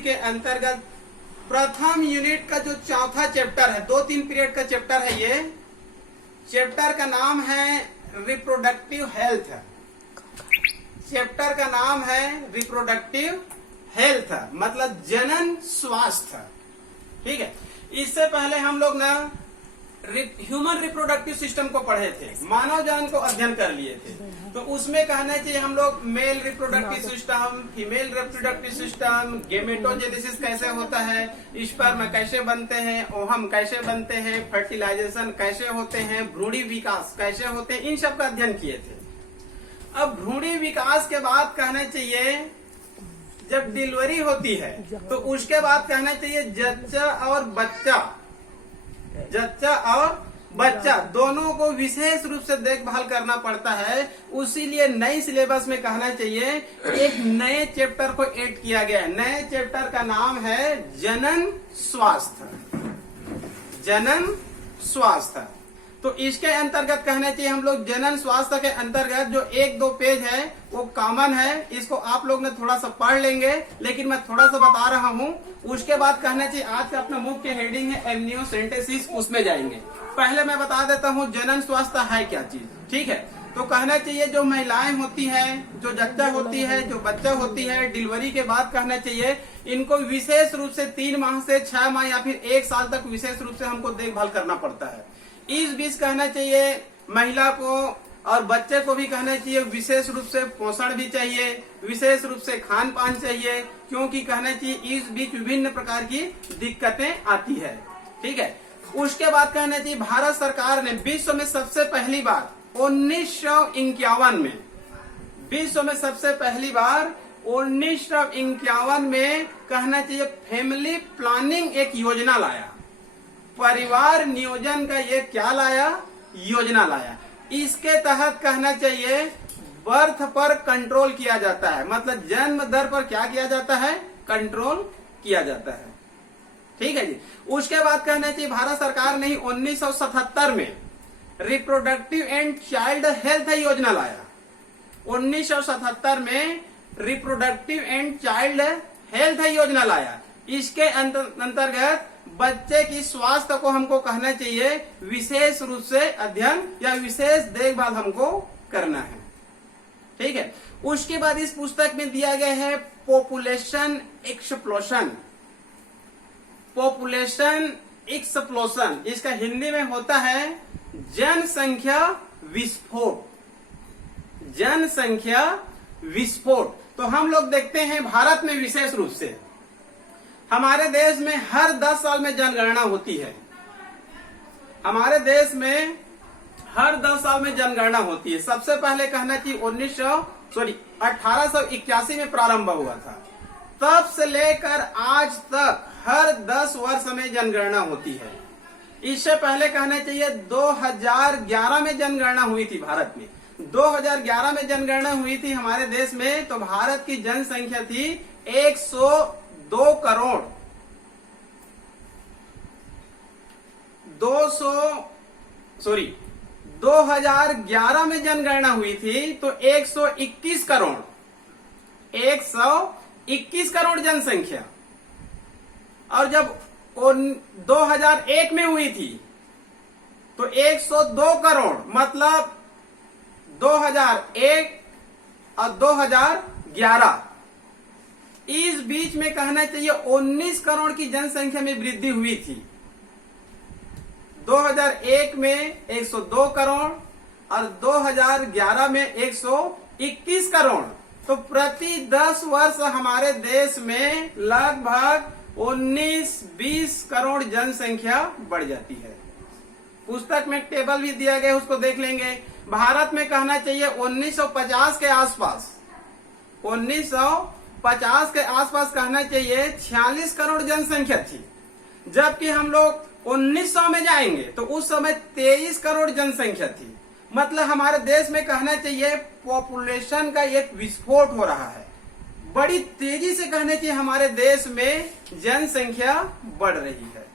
के अंतर्गत प्रथम यूनिट का जो चौथा चैप्टर है, 2-3 पीरियड का चैप्टर है। ये चैप्टर का नाम है रिप्रोडक्टिव हेल्थ। चैप्टर का नाम है रिप्रोडक्टिव हेल्थ, मतलब जनन स्वास्थ्य। ठीक है, इससे पहले हम लोग ना ह्यूमन रिप्रोडक्टिव सिस्टम को पढ़े थे, मानव जान को अध्ययन कर लिए थे। तो उसमें कहना चाहिए हम लोग male reproductive system, female reproductive system, gametogenesis कैसे होता है, स्पर्म कैसे बनते हैं, ओवम कैसे बनते हैं, फर्टिलाइजेशन कैसे होते हैं, भ्रूणी विकास कैसे होते हैं, इन सब का अध्ययन किए थे। अब भ्रूणी विकास के बाद कहना चाहिए जब डिलीवरी होती है तो उसके बाद कहना चाहिए जच्चा और बच्चा, जच्चा और बच्चा दोनों को विशेष रूप से देखभाल करना पड़ता है। उसीलिए नई सिलेबस में कहना चाहिए एक नए चैप्टर को ऐड किया गया है। नए चैप्टर का नाम है जनन स्वास्थ्य। जनन स्वास्थ्य, तो इसके अंतर्गत कहना चाहिए हम लोग जनन स्वास्थ्य के अंतर्गत जो 1-2 पेज है वो कॉमन है, इसको आप लोग ने थोड़ा सा पढ़ लेंगे, लेकिन मैं थोड़ा सा बता रहा हूँ। उसके बाद कहना चाहिए आज का अपना मुख्य हेडिंग है एमनियोसेंटेसिस, उसमें जाएंगे। पहले मैं बता देता हूँ जनन स्वास्थ्य है क्या चीज। ठीक है, तो कहना चाहिए जो महिलाएं होती हैं, जो जच्चा होती है, जो बच्चा होती है, डिलीवरी के बाद कहना चाहिए इनको विशेष रूप से 3 माह से 6 माह या फिर 1 साल तक विशेष रूप से हमको देखभाल करना पड़ता है। इस बीच कहना चाहिए महिला को और बच्चे को भी कहना चाहिए विशेष रूप से पोषण भी चाहिए, विशेष रूप से खान पान चाहिए, क्योंकि कहना चाहिए इस बीच विभिन्न प्रकार की दिक्कतें आती है। ठीक है, उसके बाद कहना चाहिए भारत सरकार ने विश्व में सबसे पहली बार 1951 में, विश्व में सबसे पहली बार 1951 में कहना चाहिए फैमिली प्लानिंग एक योजना लाया, परिवार नियोजन का ये क्या लाया, योजना लाया। इसके तहत कहना चाहिए बर्थ पर कंट्रोल किया जाता है, मतलब जन्म दर पर क्या किया जाता है, कंट्रोल किया जाता है। ठीक है जी। उसके बाद कहना चाहिए भारत सरकार ने 1977 में रिप्रोडक्टिव एंड चाइल्ड हेल्थ योजना लाया। 1977 में रिप्रोडक्टिव एंड चाइल्ड हेल्थ योजना लाया। इसके अंतर्गत बच्चे की स्वास्थ्य को हमको कहना चाहिए विशेष रूप से अध्ययन या विशेष देखभाल हमको करना है। ठीक है, उसके बाद इस पुस्तक में दिया गया है पॉपुलेशन एक्सप्लोशन। पॉपुलेशन एक्सप्लोशन, इसका हिंदी में होता है जनसंख्या विस्फोट। जनसंख्या विस्फोट, तो हम लोग देखते हैं भारत में विशेष रूप से हमारे देश में हर 10 साल में जनगणना होती है। हमारे देश में हर 10 साल में जनगणना होती है। सबसे पहले कहना चाहिए 1881 में प्रारंभ हुआ था। तब से लेकर आज तक हर 10 वर्ष में जनगणना होती है। इससे पहले कहना चाहिए 2011 में जनगणना हुई थी भारत में। 2011 में जनगणना हुई थी हमारे देश में, तो भारत की जनसंख्या थी 102 करोड़ 2011 में जनगणना हुई थी तो 121 करोड़ जनसंख्या। और जब 2001 में हुई थी तो 102 करोड़, मतलब 2001 और 2011 इस बीच में कहना चाहिए 19 करोड़ की जनसंख्या में वृद्धि हुई थी। 2001 में 102 करोड़ और 2011 में 121 करोड़, तो प्रति 10 वर्ष हमारे देश में लगभग 19-20 करोड़ जनसंख्या बढ़ जाती है। पुस्तक में टेबल भी दिया गया, उसको देख लेंगे। भारत में कहना चाहिए 1950 के आसपास, 1950 के आसपास कहना चाहिए 46 करोड़ जनसंख्या थी। जबकि हम लोग 1900 में जाएंगे तो उस समय 23 करोड़ जनसंख्या थी। मतलब हमारे देश में कहना चाहिए पॉपुलेशन का एक विस्फोट हो रहा है। बड़ी तेजी से कहना चाहिए हमारे देश में जनसंख्या बढ़ रही है।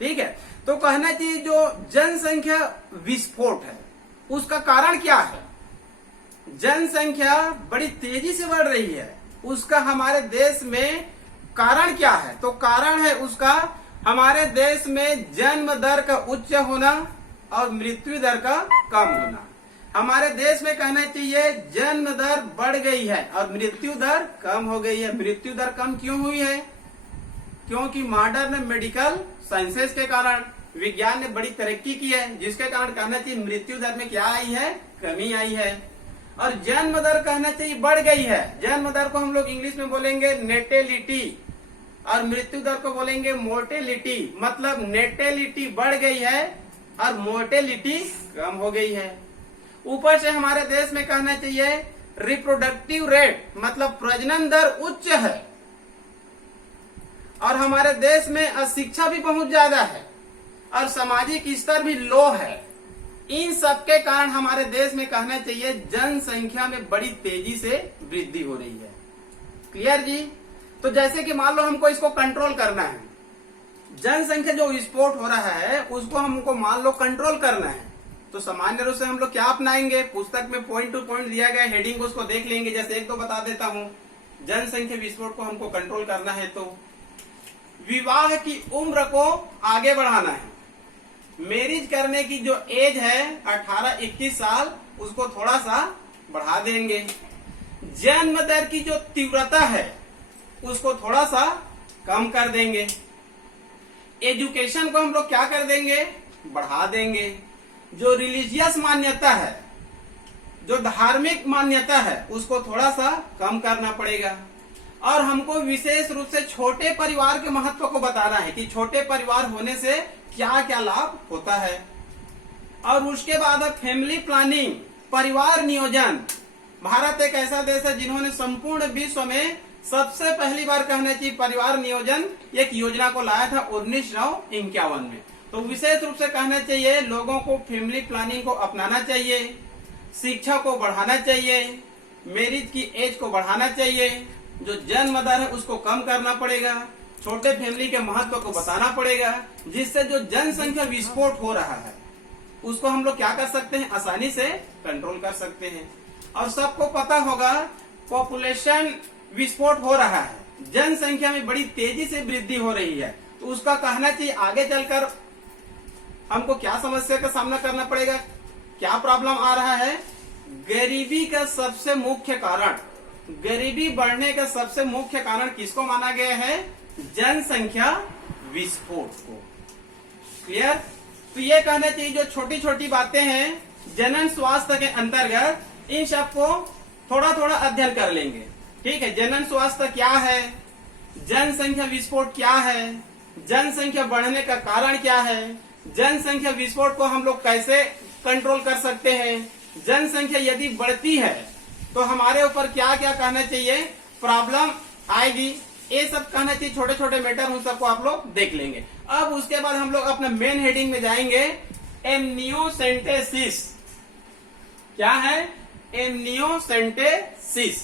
ठीक है, तो कहना चाहिए जो जनसंख्या विस्फोट है उसका कारण क्या है। जनसंख्या बड़ी तेजी से बढ़ रही है उसका हमारे देश में कारण क्या है? तो कारण है उसका हमारे देश में जन्म दर का उच्च होना और मृत्यु दर का कम होना। हमारे देश में कहना चाहिए जन्म दर बढ़ गई है और मृत्यु दर कम हो गई है। मृत्यु दर कम क्यों हुई है? क्योंकि मॉडर्न मेडिकल साइंसेस के कारण विज्ञान ने बड़ी तरक्की की है, जिसके कारण कहना चाहिए मृत्यु दर में क्या आई है? कमी आई है। और जन्म दर कहना चाहिए बढ़ गई है। जन्म दर को हम लोग इंग्लिश में बोलेंगे नेटेलिटी और मृत्यु दर को बोलेंगे मोर्टेलिटी। मतलब नेटेलिटी बढ़ गई है और मोर्टेलिटी कम हो गई है। ऊपर से हमारे देश में कहना चाहिए रिप्रोडक्टिव रेट मतलब प्रजनन दर उच्च है और हमारे देश में अशिक्षा भी बहुत ज्यादा है और सामाजिक स्तर भी लो है। इन सब के कारण हमारे देश में कहना चाहिए जनसंख्या में बड़ी तेजी से वृद्धि हो रही है। क्लियर जी? तो जैसे कि मान लो हमको इसको कंट्रोल करना है, जनसंख्या जो विस्फोट हो रहा है उसको हमको मान लो कंट्रोल करना है, तो सामान्य रूप से हम लोग क्या अपनाएंगे? पुस्तक में पॉइंट टू पॉइंट दिया गया हेडिंग उसको देख लेंगे। जैसे एक तो बता देता हूं, जनसंख्या विस्फोट को हमको कंट्रोल करना है तो विवाह की उम्र को आगे बढ़ाना है। मैरिज करने की जो एज है 18-21 साल उसको थोड़ा सा बढ़ा देंगे। जन्म दर की जो तीव्रता है उसको थोड़ा सा कम कर देंगे। एजुकेशन को हम लोग क्या कर देंगे? बढ़ा देंगे। जो रिलीजियस मान्यता है, जो धार्मिक मान्यता है उसको थोड़ा सा कम करना पड़ेगा। और हमको विशेष रूप से छोटे परिवार के महत्व को बताना है कि छोटे परिवार होने से क्या क्या लाभ होता है। और उसके बाद फैमिली प्लानिंग, परिवार नियोजन। भारत एक ऐसा देश है जिन्होंने संपूर्ण विश्व में सबसे पहली बार कहना चाहिए परिवार नियोजन एक योजना को लाया था 1951 में। तो विशेष रूप से कहना चाहिए लोगों को फैमिली प्लानिंग को अपनाना चाहिए, शिक्षा को बढ़ाना चाहिए, मैरिज की एज को बढ़ाना चाहिए, जो जन्म दर है उसको कम करना पड़ेगा, छोटे फैमिली के महत्व को बताना पड़ेगा, जिससे जो जनसंख्या विस्फोट हो रहा है उसको हम लोग क्या कर सकते हैं? आसानी से कंट्रोल कर सकते हैं। और सबको पता होगा पॉपुलेशन विस्फोट हो रहा है, जनसंख्या में बड़ी तेजी से वृद्धि हो रही है, तो उसका कहना चाहिए आगे चलकर हमको क्या समस्या का सामना करना पड़ेगा, क्या प्रॉब्लम आ रहा है? गरीबी का सबसे मुख्य कारण, गरीबी बढ़ने का सबसे मुख्य कारण किसको माना गया है? जनसंख्या विस्फोट को। क्लियर? तो ये कहना चाहिए जो छोटी छोटी बातें हैं जनन स्वास्थ्य के अंतर्गत, इन सबको थोड़ा थोड़ा अध्ययन कर लेंगे। ठीक है, जनन स्वास्थ्य क्या है, जनसंख्या विस्फोट क्या है, जनसंख्या बढ़ने का कारण क्या है, जनसंख्या विस्फोट को हम लोग कैसे कंट्रोल कर सकते हैं, जनसंख्या यदि बढ़ती है तो हमारे ऊपर क्या क्या कहना चाहिए प्रॉब्लम आएगी, ये सब कहना चाहिए। छोटे छोटे मैटर उन सबको आप लोग देख लेंगे। अब उसके बाद हम लोग अपने मेन हेडिंग में जाएंगे, एमनियोसेंटेसिस। क्या है? एमनियोसेंटेसिस।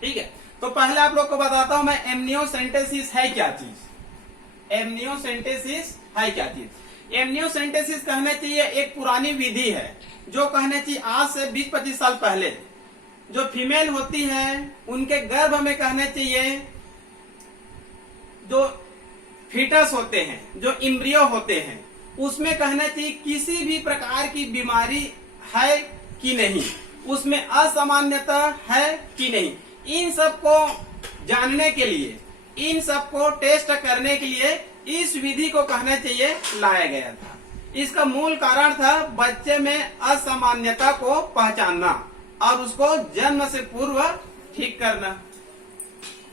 ठीक है, तो पहले आप लोग को बताता हूं मैं एमनियोसेंटेसिस है क्या चीज। एमनियोसेंटेसिस है क्या चीज? एमनियोसेंटेसिस कहना चाहिए एक पुरानी विधि है जो कहना चाहिए आज से 20-25 साल पहले जो फीमेल होती है उनके गर्भ में कहना चाहिए जो फीटस होते हैं, जो इम्ब्रियो होते हैं, उसमें कहना चाहिए किसी भी प्रकार की बीमारी है कि नहीं, उसमें असामान्यता है कि नहीं, इन सब को जानने के लिए, इन सब को टेस्ट करने के लिए इस विधि को कहना चाहिए लाया गया था। इसका मूल कारण था बच्चे में असामान्यता को पहचानना और उसको जन्म से पूर्व ठीक करना।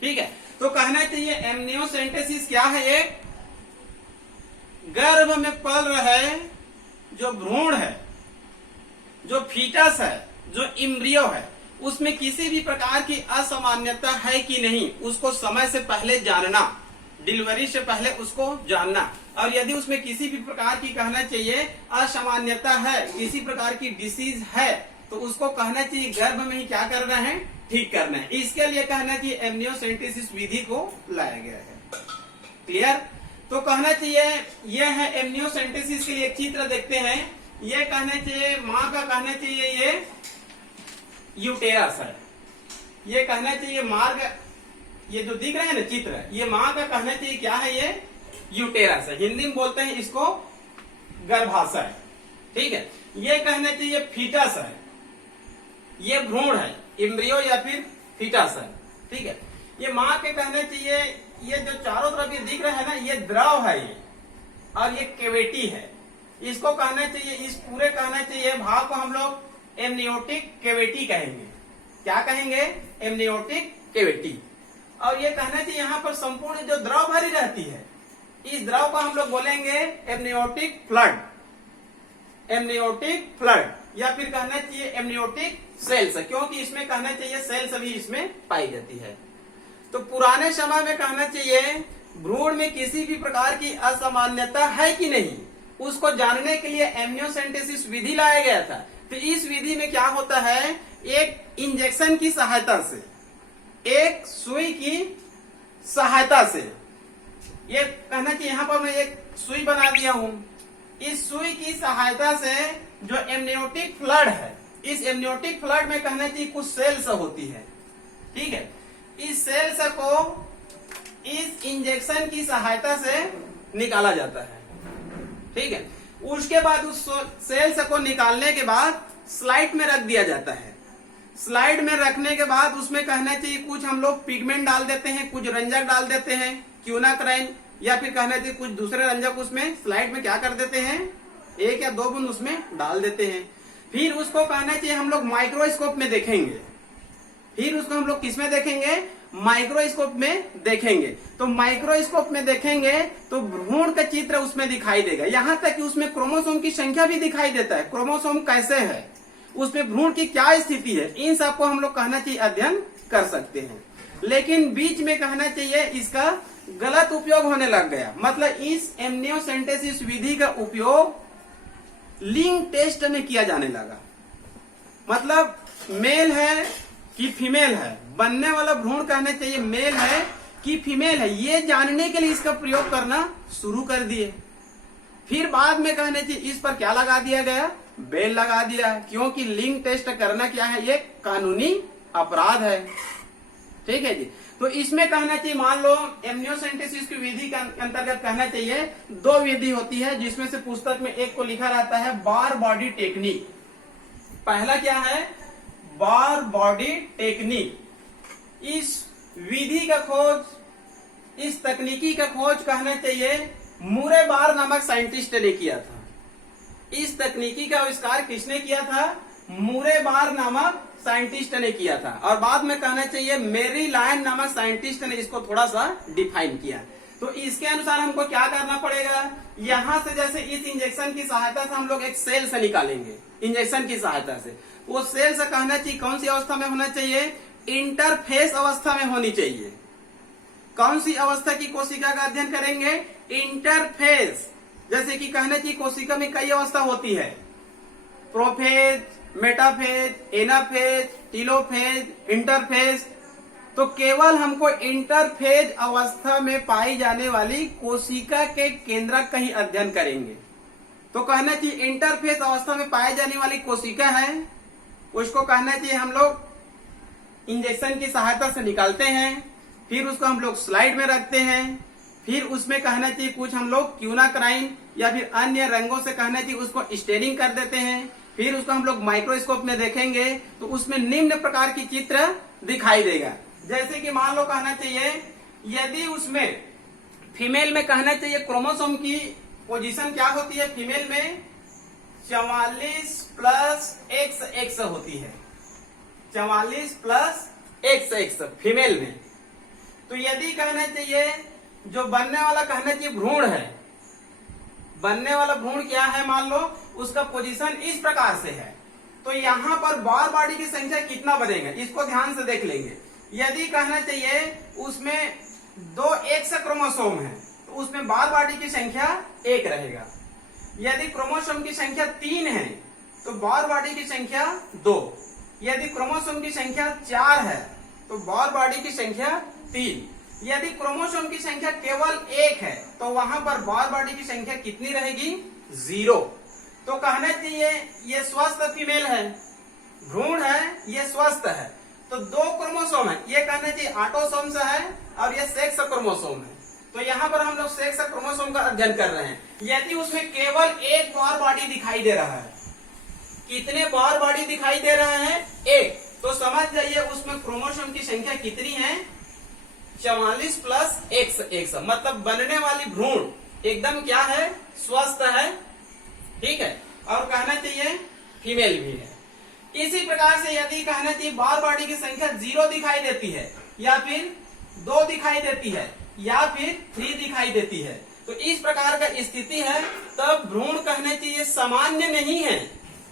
ठीक है, तो कहना चाहिए एमनियोसेंटेसिस क्या है? एक गर्भ में पल रहे जो भ्रूण है, जो फीटस है, जो इम्ब्रियो है, उसमें किसी भी प्रकार की असामान्यता है कि नहीं उसको समय से पहले जानना, डिलीवरी से पहले उसको जानना। और यदि उसमें किसी भी प्रकार की कहना चाहिए असामान्यता है, किसी प्रकार की डिसीज है, तो उसको कहना चाहिए गर्भ में ही क्या करना है? ठीक करना है। इसके लिए कहना चाहिए एमनियोसेंटेसिस विधि को लाया गया है। क्लियर? तो कहना चाहिए यह है एमनियोसेंटेसिस के लिए एक चित्र देखते हैं। ये कहना चाहिए माँ का कहना चाहिए ये यूटेरस है, ये कहना चाहिए मार्ग, ये जो दिख रहा है ना चित्र, ये माँ का कहना चाहिए क्या है, ये यूटेरस है, हिंदी में बोलते हैं इसको गर्भाशय, ठीक है। ये कहना चाहिए फीटस है, ये भ्रूण है, एम्ब्रियो या फिर फीटस है, ठीक है। ये माँ के कहना चाहिए, ये जो चारों तरफ ये दिख रहा है ना, ये द्रव है ये, और ये कैविटी है, इसको कहना चाहिए, इस पूरे कहना चाहिए भाग को हम लोग एमनियोटिक कैविटी कहेंगे। क्या कहेंगे? Amniotic cavity. और ये कहना चाहिए यहाँ पर संपूर्ण जो द्रव भरी रहती है, इस द्रव को हम लोग बोलेंगे एमनियोटिक फ्लड, एमनियोटिक फ्लड, या फिर कहना चाहिए एमनियोटिक सेल्स, क्योंकि इसमें कहना चाहिए सेल्स भी इसमें पाई जाती है। तो पुराने समय में कहना चाहिए भ्रूण में किसी भी प्रकार की असामान्यता है कि नहीं, उसको जानने के लिए एमनियोसेंटेसिस विधि लाया गया था। तो इस विधि में क्या होता है, एक इंजेक्शन की सहायता से, एक सुई की सहायता से, ये कहना चाहिए यहाँ पर मैं एक सुई बना दिया हूं, इस सुई की सहायता से जो एमनियोटिक फ्लड है, इस एमनियोटिक फ्लड में कहना चाहिए कुछ सेल्स होती है, ठीक है। इस सेल्स को इस इंजेक्शन की सहायता से निकाला जाता है, ठीक है। उसके बाद उस सेल्स को निकालने के बाद स्लाइड में रख दिया जाता है। स्लाइड में रखने के बाद उसमें कहना चाहिए कुछ हम लोग पिगमेंट डाल देते हैं, कुछ रंजक डाल देते हैं, क्यूनाक्राइन, या फिर कहना चाहिए कुछ दूसरे रंजक उसमें स्लाइड में क्या कर देते हैं, 1 या 2 बूंद उसमें डाल देते हैं। फिर उसको कहना चाहिए हम लोग माइक्रोस्कोप में देखेंगे, फिर उसको हम लोग किस में देखेंगे, माइक्रोस्कोप में देखेंगे। तो माइक्रोस्कोप में देखेंगे तो भ्रूण का चित्र उसमें दिखाई देगा, यहाँ तक कि उसमें क्रोमोसोम की संख्या भी दिखाई देता है, क्रोमोसोम कैसे है, उसमें भ्रूण की क्या स्थिति है, इन सबको हम लोग कहना चाहिए अध्ययन कर सकते हैं। लेकिन बीच में कहना चाहिए इसका गलत उपयोग होने लग गया, मतलब इस एमनियोसेंटेसिस विधि का उपयोग लिंग टेस्ट में किया जाने लगा, मतलब मेल है कि फीमेल है, बनने वाला भ्रूण कहना चाहिए मेल है कि फीमेल है, ये जानने के लिए इसका प्रयोग करना शुरू कर दिए। फिर बाद में कहना चाहिए इस पर क्या लगा दिया गया, बेल लगा दिया, क्योंकि लिंग टेस्ट करना क्या है, ये कानूनी अपराध है, ठीक है जी। तो इसमें कहना चाहिए मान लो एमनियोसेंटेसिस की विधि के अंतर्गत कहना चाहिए 2 विधि होती है, जिसमें से पुस्तक में एक को लिखा रहता है बार बॉडी टेक्निक। पहला क्या है, बार बॉडी टेक्निक। इस विधि का खोज, इस तकनीकी का खोज कहना चाहिए मुरे बार नामक साइंटिस्ट ने किया था। इस तकनीकी का आविष्कार किसने किया था, मुरे बार नामक साइंटिस्ट ने किया था। और बाद में कहना चाहिए मेरी लायन नामक साइंटिस्ट ने इसको थोड़ा सा डिफाइन किया। तो इसके अनुसार हमको क्या करना पड़ेगा, यहां से जैसे इस इंजेक्शन की सहायता से हम लोग एक सेल से निकालेंगे, इंजेक्शन की सहायता से वो सेल से कहना चाहिए कौन सी अवस्था में होना चाहिए, इंटरफेस अवस्था में होनी चाहिए। कौन सी अवस्था की कोशिका का अध्ययन करेंगे, इंटरफेस। जैसे कि कहना चाहिए कोशिका में कई अवस्था होती है, prophase, metaphase, anaphase, telophase, interphase. तो केवल हमको इंटरफेज अवस्था में पाई जाने वाली कोशिका के केंद्रक का ही अध्ययन करेंगे। तो कहना चाहिए इंटरफेज अवस्था में पाई जाने वाली कोशिका है, उसको कहना चाहिए हम लोग इंजेक्शन की सहायता से निकालते हैं, फिर उसको हम लोग स्लाइड में रखते हैं, फिर उसमें कहना चाहिए कुछ हम लोग क्यूनाक्राइन या फिर अन्य रंगों से कहना चाहिए उसको स्टेरिंग कर देते हैं, फिर उसको हम लोग माइक्रोस्कोप में देखेंगे तो उसमें निम्न प्रकार की चित्र दिखाई देगा। जैसे कि मान लो कहना चाहिए यदि उसमें फीमेल में कहना चाहिए क्रोमोसोम की पोजीशन क्या होती है, फीमेल में 44+XX होती है, 44+XX फीमेल में। तो यदि कहना चाहिए जो बनने वाला कहना चाहिए भ्रूण है, बनने वाला भ्रूण क्या है, मान लो उसका पोजीशन इस प्रकार से है, तो यहाँ पर बार बॉडी की संख्या कितना बनेगा इसको ध्यान से देख लेंगे। यदि कहना चाहिए उसमें 2 X क्रोमोसोम है तो उसमें बार बॉडी की संख्या 1 रहेगा। यदि क्रोमोसोम की संख्या 3 है तो बार बॉडी की संख्या 2। यदि क्रोमोसोम की संख्या 4 है तो बार बॉडी की संख्या 3। यदि क्रोमोसोम की संख्या केवल 1 है तो वहां पर बार बॉडी की संख्या कितनी रहेगी, 0। तो कहना चाहिए ये स्वस्थ फीमेल है, भ्रूण है, ये स्वस्थ है। तो 2 क्रोमोसोम है, ये कहना चाहिए ऑटोसोम्स है और ये सेक्स क्रोमोसोम है। तो यहाँ पर हम लोग सेक्स क्रोमोसोम का अध्ययन कर रहे हैं। यदि उसमें केवल एक बार बॉडी दिखाई दे रहा है, कितने बार बॉडी दिखाई दे रहा है? एक। तो समझ जाइए उसमें क्रोमोसोम की संख्या कितनी है? 44 प्लस x, मतलब बनने वाली भ्रूण एकदम क्या है? स्वस्थ है, ठीक है। और कहना चाहिए फीमेल भी है। इसी प्रकार से यदि कहना चाहिए बार बॉडी की संख्या 0 दिखाई देती है, या फिर 2 दिखाई देती है, या फिर 3 दिखाई देती है, तो इस प्रकार का स्थिति है, तब भ्रूण कहना चाहिए सामान्य नहीं है,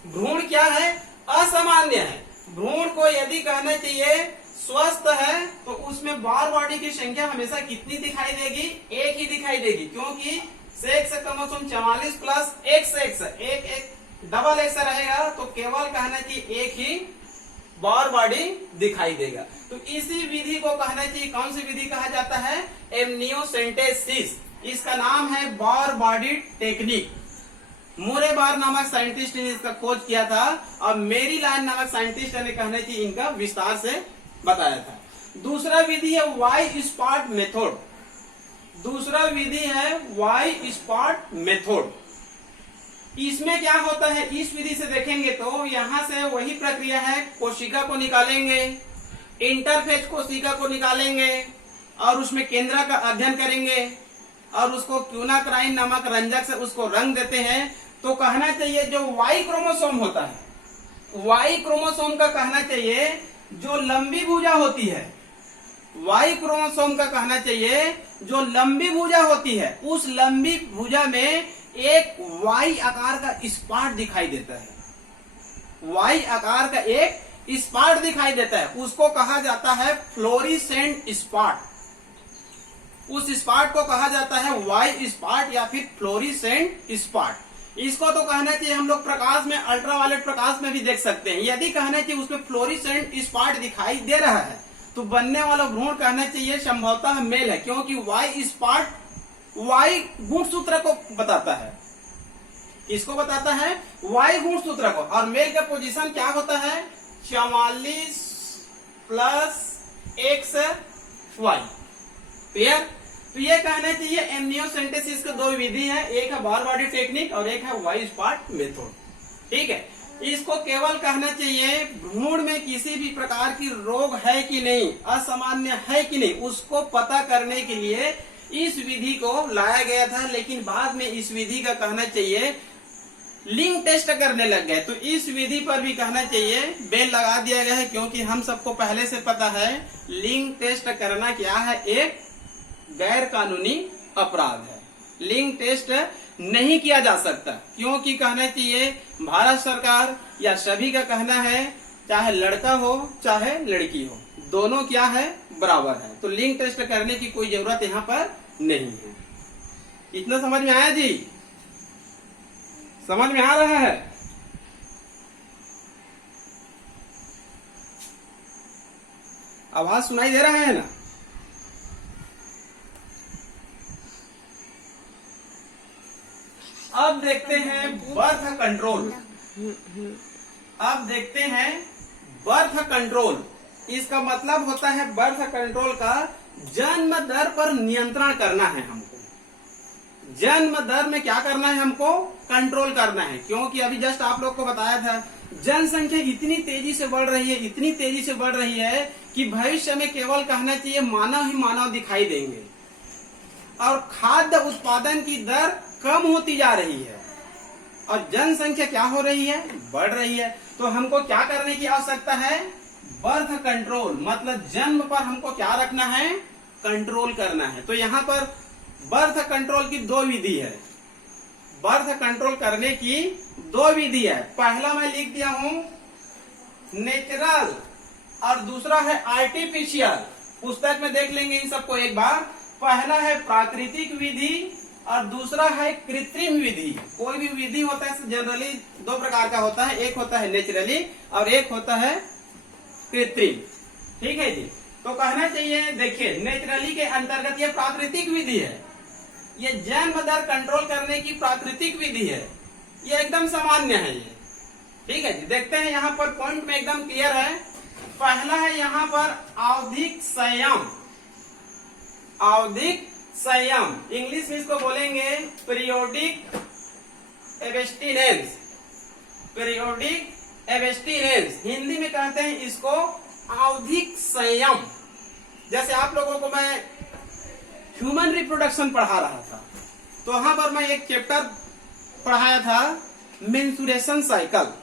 भ्रूण क्या है? असामान्य है। भ्रूण को यदि कहना चाहिए स्वस्थ है तो उसमें बार बॉडी की संख्या हमेशा कितनी दिखाई देगी? एक ही दिखाई देगी, क्योंकि सेक्स क्रोमोसोम 44 प्लस x, एक डबल एक्स रहेगा, तो केवल कहना चाहिए एक ही बार बॉडी दिखाई देगा। तो इसी विधि को कहना चाहिए, कौन सी विधि कहा जाता है? एमनियोसेंटेसिस। इसका नाम है बार बॉडी टेक्निक। मोरे बार नामक साइंटिस्ट ने इसका खोज किया था और मेरीलैंड नामक साइंटिस्ट ने कहना चाहिए इनका विस्तार से बताया था। दूसरा विधि है वाई स्पॉट मेथड। दूसरा विधि है वाई स्पॉट मेथड। इसमें क्या होता है? इस विधि से देखेंगे तो यहाँ से वही प्रक्रिया है, कोशिका को निकालेंगे, इंटरफेज कोशिका को निकालेंगे और उसमें केंद्र का अध्ययन करेंगे और उसको क्यूनाक्राइन नामक रंजक से उसको रंग देते हैं। तो कहना चाहिए जो वाई क्रोमोसोम होता है, वाई क्रोमोसोम का कहना चाहिए जो लंबी भुजा होती है, वाई क्रोमोसोम का कहना चाहिए जो लंबी भुजा होती है, उस लंबी भुजा में एक वाई आकार का स्पॉट दिखाई देता है। वाई आकार का एक स्पॉट दिखाई देता है, उसको कहा जाता है फ्लोरिसेंट स्पॉट। उस स्पॉट को कहा जाता है वाई स्पॉट या फिर फ्लोरिसेंट स्पॉट। इसको तो कहना चाहिए हम लोग प्रकाश में, अल्ट्रावायलेट प्रकाश में भी देख सकते हैं। यदि कहना चाहिए उसमें फ्लोरिसेंट स्पॉट दिखाई दे रहा है तो बनने वाला भ्रूण कहना चाहिए संभवतः मेल है, क्योंकि वाई स्पॉट वाई गुणसूत्र को बताता है। इसको बताता है वाई गुणसूत्र को। और मेल का पोजीशन क्या होता है? 44 प्लस XY। क्लियर? तो ये कहना चाहिए एमनियोसेंटेसिस के 2 विधि है, एक है बार बॉडी टेक्निक और एक है वाई स्पॉट मेथड। ठीक है, इसको केवल कहना चाहिए भ्रूण में किसी भी प्रकार की रोग है कि नहीं, असामान्य है कि नहीं, उसको पता करने के लिए इस विधि को लाया गया था। लेकिन बाद में इस विधि का कहना चाहिए लिंग टेस्ट करने लग गए, तो इस विधि पर भी कहना चाहिए बेल लगा दिया गया है, क्योंकि हम सबको पहले से पता है लिंग टेस्ट करना क्या है? एक गैर कानूनी अपराध है। लिंग टेस्ट नहीं किया जा सकता, क्योंकि कहना चाहिए भारत सरकार या सभी का कहना है चाहे लड़का हो चाहे लड़की हो, दोनों क्या है? बराबर है। तो लिंग टेस्ट करने की कोई जरूरत यहाँ पर नहीं है। इतना समझ में आया जी? समझ में आ रहा है? आवाज सुनाई दे रहा है ना? अब देखते हैं बर्थ कंट्रोल। अब देखते हैं बर्थ कंट्रोल। इसका मतलब होता है बर्थ कंट्रोल का जन्म दर पर नियंत्रण करना है हमको। जन्म दर में क्या करना है? हमको कंट्रोल करना है, क्योंकि अभी जस्ट आप लोग को बताया था जनसंख्या इतनी तेजी से बढ़ रही है, इतनी तेजी से बढ़ रही है कि भविष्य में केवल कहना चाहिए मानव ही मानव दिखाई देंगे और खाद्य उत्पादन की दर कम होती जा रही है और जनसंख्या क्या हो रही है? बढ़ रही है। तो हमको क्या करने की आवश्यकता है? बर्थ कंट्रोल, मतलब जन्म पर हमको क्या रखना है? कंट्रोल करना है। तो यहाँ पर बर्थ कंट्रोल की 2 विधि है। बर्थ कंट्रोल करने की 2 विधि है। पहला मैं लिख दिया हूं नेचुरल और दूसरा है आर्टिफिशियल। पुस्तक में देख लेंगे इन सबको एक बार। पहला है प्राकृतिक विधि और दूसरा है कृत्रिम विधि। कोई भी विधि होता है जनरली 2 प्रकार का होता है, एक होता है नेचुरली और एक होता है कृत्रिम। ठीक है जी? तो कहना चाहिए देखिए नेचुरली के अंतर्गत ये प्राकृतिक विधि है, ये जन्म दर कंट्रोल करने की प्राकृतिक विधि है, ये एकदम सामान्य है ये। ठीक है जी? देखते हैं यहाँ पर पॉइंट में एकदम क्लियर है। पहला है यहाँ पर आवधिक संयम। आवधिक संयम इंग्लिश में इसको बोलेंगे periodic abstinence. Periodic abstinence Hindi में कहते हैं इसको आवधिक संयम। जैसे आप लोगों को मैं ह्यूमन रिप्रोडक्शन पढ़ा रहा था, तो वहां पर मैं एक चैप्टर पढ़ाया था मेंस्ट्रुएशन साइकिल।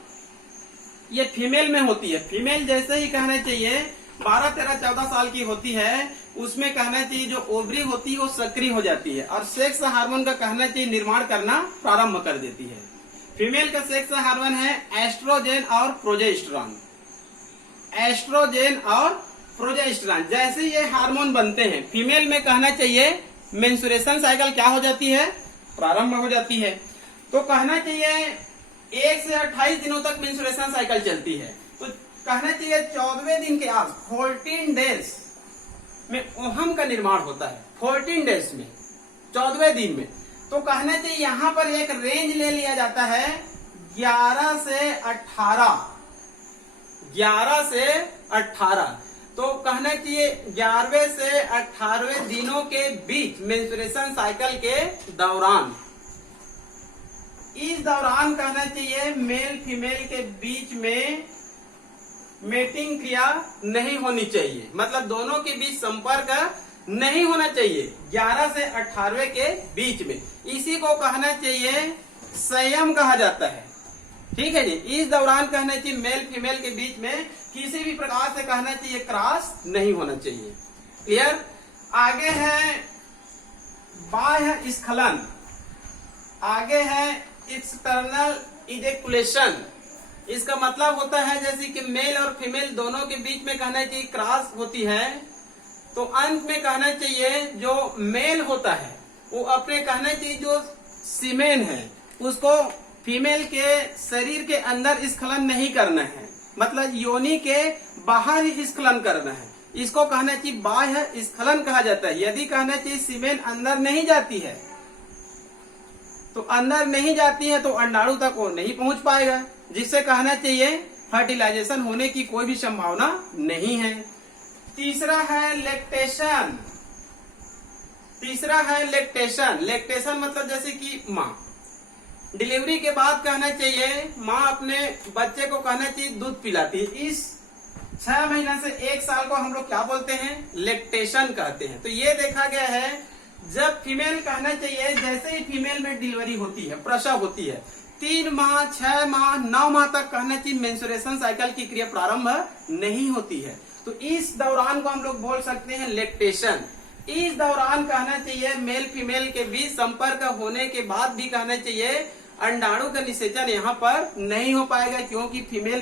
ये फीमेल में होती है। फीमेल जैसे ही कहना चाहिए 12, 13, 14 साल की होती है, उसमें कहना चाहिए जो ओवरी होती है वो सक्रिय हो जाती है और सेक्स हार्मोन का कहना चाहिए निर्माण करना प्रारंभ कर देती है। फीमेल का सेक्स हार्मोन है एस्ट्रोजेन और प्रोजेस्टेरॉन। एस्ट्रोजेन और प्रोजेस्टेरॉन जैसे ये हार्मोन बनते हैं, फीमेल में कहना चाहिए मेंस्ट्रुएशन साइकिल क्या हो जाती है, प्रारंभ हो जाती है। तो कहना चाहिए 1 से 28 दिनों तक मेंस्ट्रुएशन साइकिल चलती है। तो कहना चाहिए 14वें दिन के आज 14 डेज में ओहम का निर्माण होता है। 14 डेज में, 14वें दिन में। तो कहना चाहिए यहाँ पर एक रेंज ले लिया जाता है 11 से 18। 11 से 18 तो कहना चाहिए 11वें से 18वें दिनों के बीच मेंस्ट्रुएशन साइकिल के दौरान, इस दौरान कहना चाहिए मेल फीमेल के बीच में मेटिंग क्रिया नहीं होनी चाहिए, मतलब दोनों के बीच संपर्क नहीं होना चाहिए 11 से 18वें के बीच में। इसी को कहना चाहिए संयम कहा जाता है। ठीक है जी। इस दौरान कहना चाहिए मेल फीमेल के बीच में किसी भी प्रकार से कहना चाहिए क्रॉस नहीं होना चाहिए। क्लियर। आगे है बाह्य स्खलन, आगे है एक्सटर्नल इजेकुलेशन। इसका मतलब होता है जैसे कि मेल और फीमेल दोनों के बीच में कहना चाहिए क्रॉस होती है, तो अंत में कहना चाहिए जो मेल होता है वो अपने कहना चाहिए जो सीमेन है उसको फीमेल के शरीर के अंदर स्खलन नहीं करना है, मतलब योनि के बाहर ही स्खलन करना है। इसको कहना चाहिए बाह्य स्खलन कहा जाता है। यदि कहना चाहिए सीमेन अंदर नहीं जाती है, तो अंदर नहीं जाती है तो अंडाणु तक वो नहीं पहुंच पाएगा, जिससे कहना चाहिए फर्टिलाइजेशन होने की कोई भी संभावना नहीं है। तीसरा है लैक्टेशन। तीसरा है लैक्टेशन। लैक्टेशन मतलब जैसे कि माँ डिलीवरी के बाद कहना चाहिए माँ अपने बच्चे को कहना चाहिए दूध पिलाती है। इस 6 महीना से 1 साल को हम लोग क्या बोलते हैं, लैक्टेशन कहते हैं। तो ये देखा गया है जब फीमेल कहना चाहिए जैसे ही फीमेल में डिलीवरी होती है, प्रसव होती है, 3 माह, 6 माह, 9 माह तक कहना चाहिए मेंस्ट्रुएशन साइकिल की क्रिया प्रारंभ नहीं होती है। तो इस दौरान को हम लोग बोल सकते हैं लैक्टेशन। इस दौरान कहना चाहिए मेल फीमेल के बीच संपर्क होने के बाद भी कहना चाहिए अंडाणु का निषेचन यहाँ पर नहीं हो पाएगा, क्योंकि फीमेल